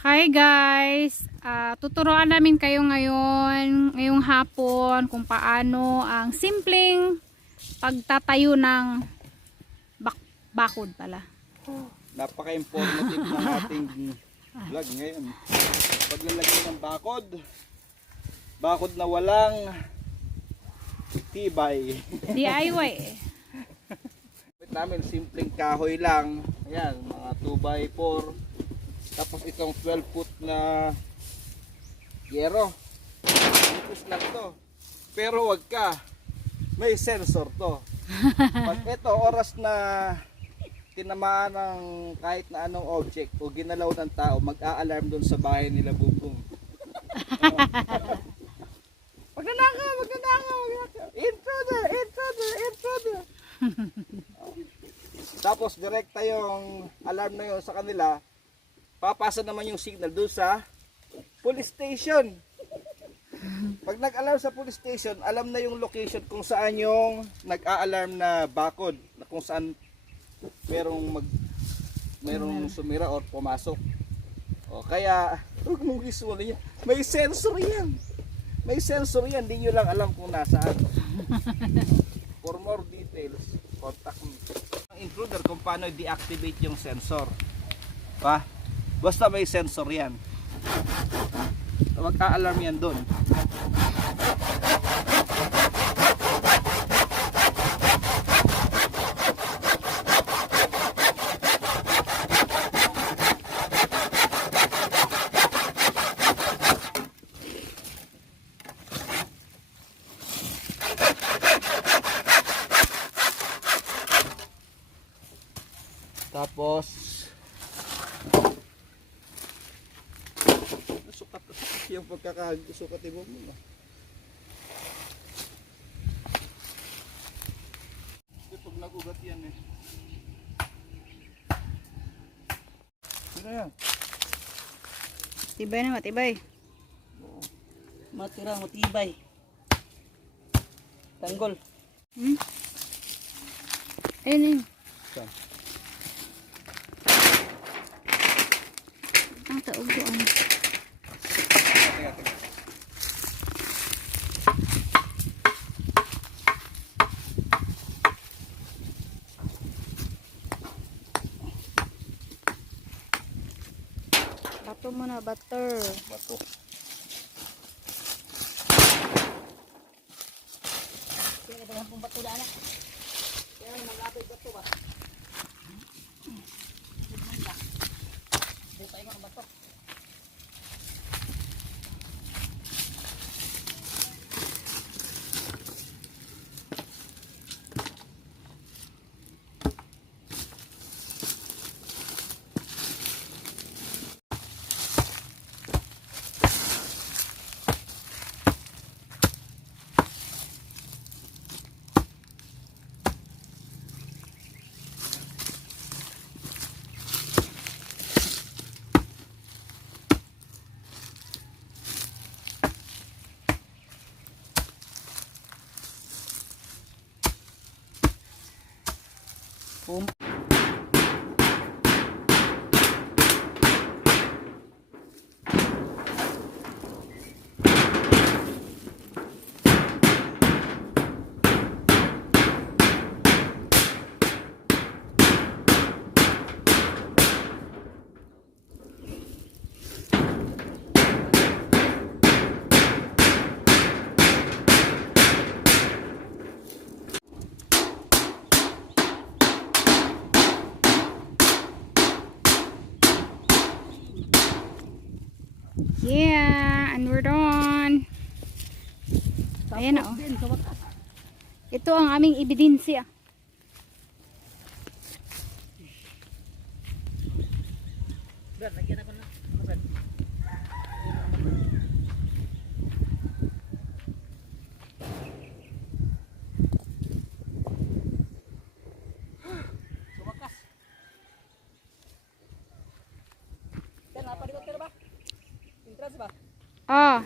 Hi guys! Ah, tuturuan namin kayo ngayon, ngayong hapon, kung paano ang simpleng pagtatayo ng bak bakod pala. Napaka-informative ng ating vlog ngayon. Paglalagay ng bakod. Bakod na walang tibay. DIY eh. Namin simpleng kahoy lang. Ayan, mga 2x4. Tapos itong 12 foot na yero. Ipus lang to. Pero wag ka. May sensor to. Pag ito oras na tinamaan ng kahit na anong object o ginalaw ng tao, mag-a-alarm doon sa bahay nila bubong. Tapos direkta yung alarm na yun sa kanila, papasa naman yung signal doon sa police station. Pag nag-alarm sa police station, alam na yung location kung saan yung nag-a-alarm na bakod, na kung saan merong mag merong sumira or pumasok. O kaya, huwag mong visual yan. May sensor yan. May sensor yan, di nyo lang alam kung nasaan. For more details, contact me. Ang intruder kung paano deactivate yung sensor. Pa? Basta may sensor yan. Mag-a-alarm yan doon. Tapos sukat yung pagkakasukat mo mo. Ito pag nagugat yan eh. Ano yan? Tibay na matibay. Matira, matibay. Tanggol. Hmm? Ayun yun. Saan? Ang tauguan. Teka, teka. Bato mo na, butter. Bato. Kaya ba pong bato na anak? Kaya mag-apit bato ba? home We're done. Ayan na, oh. Ito ang aming ebidensya. Brad, lagyan ako na. Ano? Entrance ba? 啊。